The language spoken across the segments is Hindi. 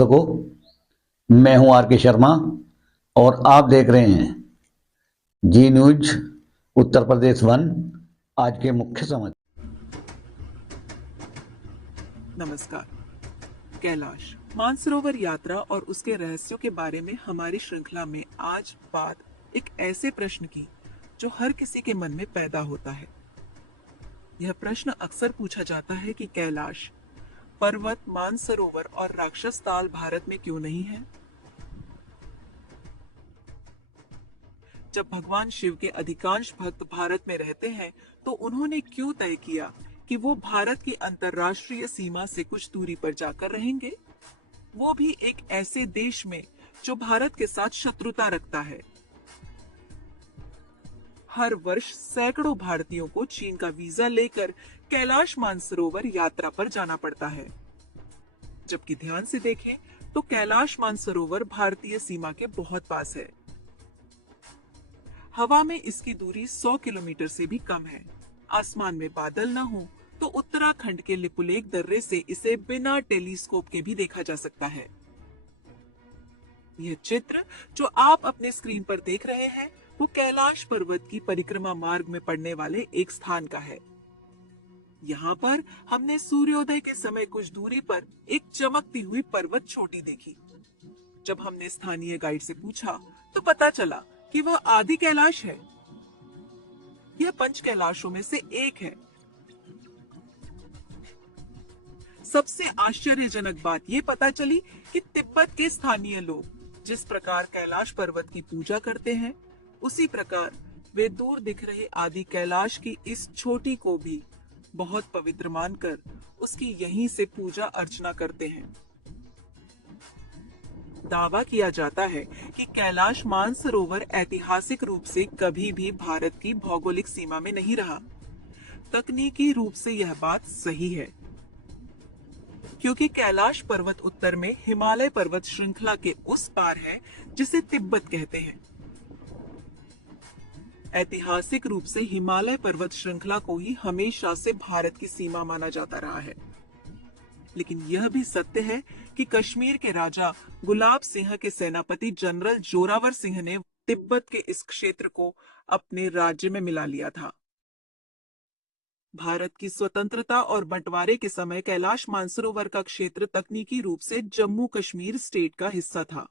दर्शकों, मैं हूं आर के शर्मा और आप देख रहे हैं जी न्यूज उत्तर प्रदेश 1। आज के मुख्य समाचार। नमस्कार। कैलाश मानसरोवर यात्रा और उसके रहस्यों के बारे में हमारी श्रृंखला में आज बात एक ऐसे प्रश्न की जो हर किसी के मन में पैदा होता है। यह प्रश्न अक्सर पूछा जाता है कि कैलाश पर्वत, मानसरोवर और राक्षस ताल भारत में क्यों नहीं है? जब भगवान शिव के अधिकांश भक्त भारत में रहते हैं, तो उन्होंने क्यों तय किया कि वो भारत की अंतर्राष्ट्रीय सीमा से कुछ दूरी पर जाकर रहेंगे, वो भी एक ऐसे देश में जो भारत के साथ शत्रुता रखता है। हर वर्ष सैकड़ों भारतीयों को चीन का वीजा लेकर कैलाश मानसरोवर यात्रा पर जाना पड़ता है। जबकि ध्यान से देखें तो कैलाश मानसरोवर भारतीय सीमा के बहुत पास है। हवा में इसकी दूरी 100 किलोमीटर से भी कम है। आसमान में बादल न हो तो उत्तराखंड के लिपुलेख दर्रे से इसे बिना टेलीस्कोप के भी देखा जा सकता है। यह चित्र जो आप अपने स्क्रीन पर देख रहे हैं, वो कैलाश पर्वत की परिक्रमा मार्ग में पड़ने वाले एक स्थान का है। यहाँ पर हमने सूर्योदय के समय कुछ दूरी पर एक चमकती हुई पर्वत चोटी देखी। जब हमने स्थानीय गाइड से पूछा तो पता चला कि वह आदि कैलाश है। यह पंच कैलाशों में से एक है। सबसे आश्चर्यजनक बात यह पता चली कि तिब्बत के स्थानीय लोग जिस प्रकार कैलाश पर्वत की पूजा करते हैं, उसी प्रकार वे दूर दिख रहे आदि कैलाश की इस चोटी को भी बहुत पवित्र मानकर उसकी यहीं से पूजा अर्चना करते हैं। दावा किया जाता है कि कैलाश मानसरोवर ऐतिहासिक रूप से कभी भी भारत की भौगोलिक सीमा में नहीं रहा। तकनीकी रूप से यह बात सही है, क्योंकि कैलाश पर्वत उत्तर में हिमालय पर्वत श्रृंखला के उस पार है जिसे तिब्बत कहते हैं। ऐतिहासिक रूप से हिमालय पर्वत श्रृंखला को ही हमेशा से भारत की सीमा माना जाता रहा है। लेकिन यह भी सत्य है कि कश्मीर के राजा गुलाब सिंह के सेनापति जनरल जोरावर सिंह ने तिब्बत के इस क्षेत्र को अपने राज्य में मिला लिया था। भारत की स्वतंत्रता और बंटवारे के समय कैलाश मानसरोवर का क्षेत्र तकनीकी रूप से जम्मू कश्मीर स्टेट का हिस्सा था।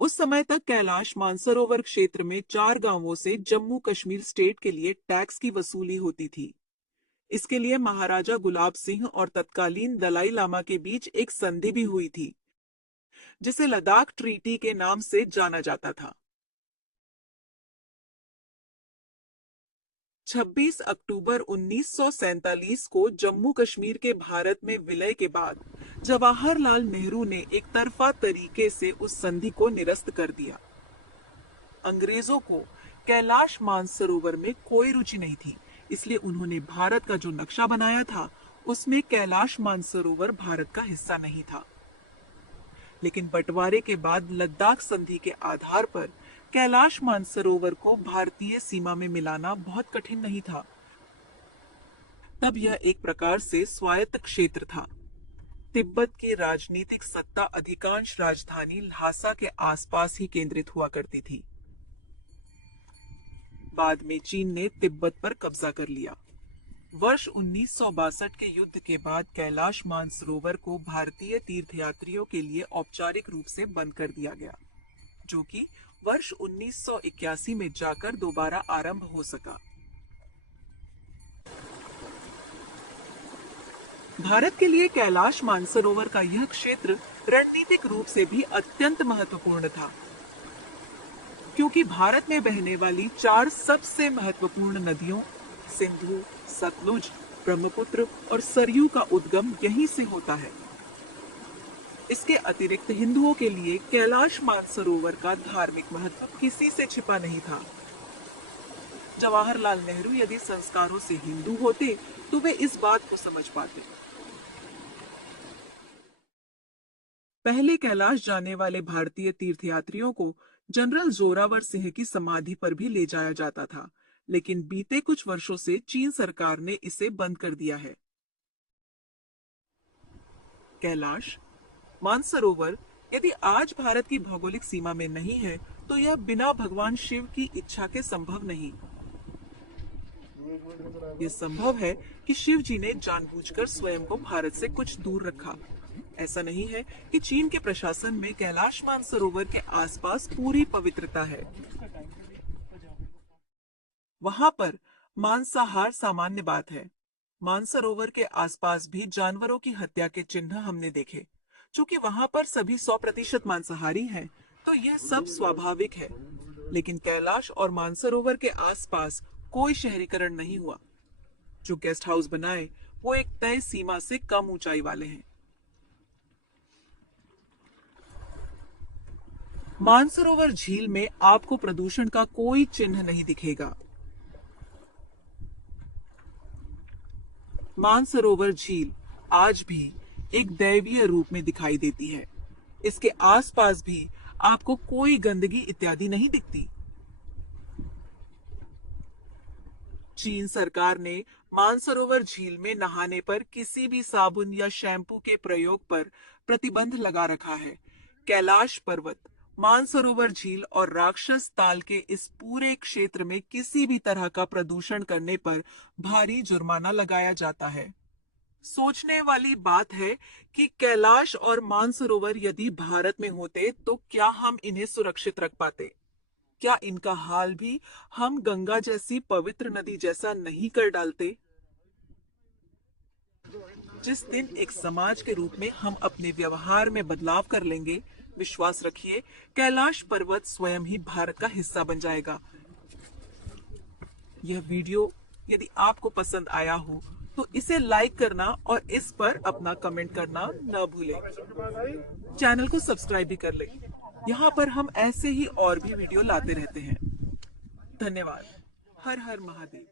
उस समय तक कैलाश मानसरोवर क्षेत्र में 4 गांवों से जम्मू कश्मीर स्टेट के लिए टैक्स की वसूली होती थी। इसके लिए महाराजा गुलाब सिंह और तत्कालीन दलाई लामा के बीच एक संधि भी हुई थी, जिसे लद्दाख ट्रीटी के नाम से जाना जाता था। 26 अक्टूबर 1947 को जम्मू कश्मीर के भारत में विलय के बाद जवाहरलाल नेहरू ने एक तरफा तरीके से उस संधि को निरस्त कर दिया। अंग्रेजों को कैलाश मानसरोवर में कोई रुचि नहीं थी, इसलिए उन्होंने भारत का जो नक्शा बनाया था उसमें कैलाश मानसरोवर भारत का हिस्सा नहीं था। लेकिन बंटवारे के बाद लद्दाख संधि के आधार पर कैलाश मानसरोवर को भारतीय सीमा में मिलाना बहुत कठिन नहीं था। तब यह एक प्रकार से स्वायत्त क्षेत्र था। तिब्बत की राजनीतिक सत्ता अधिकांश राजधानी ल्हासा के आसपास ही केंद्रित हुआ करती थी। बाद में चीन ने तिब्बत पर कब्जा कर लिया। वर्ष 1962 के युद्ध के बाद कैलाश मानसरोवर को भारतीय तीर्थयात्रियों के लिए औपचारिक रूप से बंद कर दिया गया, जो कि वर्ष 1981 में जाकर दोबारा आरंभ हो सका। भारत के लिए कैलाश मानसरोवर का यह क्षेत्र रणनीतिक रूप से भी अत्यंत महत्वपूर्ण था, क्योंकि भारत में बहने वाली 4 सबसे महत्वपूर्ण नदियों सिंधु, सतलुज, ब्रह्मपुत्र और सरयू का उद्गम यहीं से होता है। इसके अतिरिक्त हिंदुओं के लिए कैलाश मानसरोवर का धार्मिक महत्व किसी से छिपा नहीं था। जवाहरलाल नेहरू यदि संस्कारों से हिंदू होते तो वे इस बात को समझ पाते। पहले कैलाश जाने वाले भारतीय तीर्थयात्रियों को जनरल जोरावर सिंह की समाधि पर भी ले जाया जाता था, लेकिन बीते कुछ वर्षों से चीन सरकार ने इसे बंद कर दिया है। कैलाश, मानसरोवर यदि आज भारत की भौगोलिक सीमा में नहीं है तो यह बिना भगवान शिव की इच्छा के संभव नहीं। यह संभव है कि शिव जी ने जानबूझकर स्वयं को भारत से कुछ दूर रखा। ऐसा नहीं है कि चीन के प्रशासन में कैलाश मानसरोवर के आसपास पूरी पवित्रता है। वहां पर मांसाहार सामान्य बात है। मानसरोवर के आसपास भी जानवरों की हत्या के चिन्ह हमने देखे। चूंकि वहां पर सभी 100% मांसाहारी हैं, तो यह सब स्वाभाविक है। लेकिन कैलाश और मानसरोवर के आसपास कोई शहरीकरण नहीं हुआ। जो गेस्ट हाउस बनाए वो एक तय सीमा से कम ऊंचाई वाले हैं। मानसरोवर झील में आपको प्रदूषण का कोई चिन्ह नहीं दिखेगा। मानसरोवर झील आज भी एक दैवीय रूप में दिखाई देती है। इसके आसपास भी आपको कोई गंदगी इत्यादि नहीं दिखती। चीन सरकार ने मानसरोवर झील में नहाने पर किसी भी साबुन या शैम्पू के प्रयोग पर प्रतिबंध लगा रखा है। कैलाश पर्वत, मानसरोवर झील और राक्षस ताल के इस पूरे क्षेत्र में किसी भी तरह का प्रदूषण करने पर भारी जुर्माना लगाया जाता है। सोचने वाली बात है कि कैलाश और मानसरोवर यदि भारत में होते तो क्या हम इन्हें सुरक्षित रख पाते? क्या इनका हाल भी हम गंगा जैसी पवित्र नदी जैसा नहीं कर डालते? जिस दिन एक समाज के रूप में हम अपने व्यवहार में बदलाव कर लेंगे, विश्वास रखिए कैलाश पर्वत स्वयं ही भारत का हिस्सा बन जाएगा। यह वीडियो यदि आपको पसंद आया हो तो इसे लाइक करना और इस पर अपना कमेंट करना न भूलें। चैनल को सब्सक्राइब भी कर लें। यहाँ पर हम ऐसे ही और भी वीडियो लाते रहते हैं। धन्यवाद। हर हर महादेव।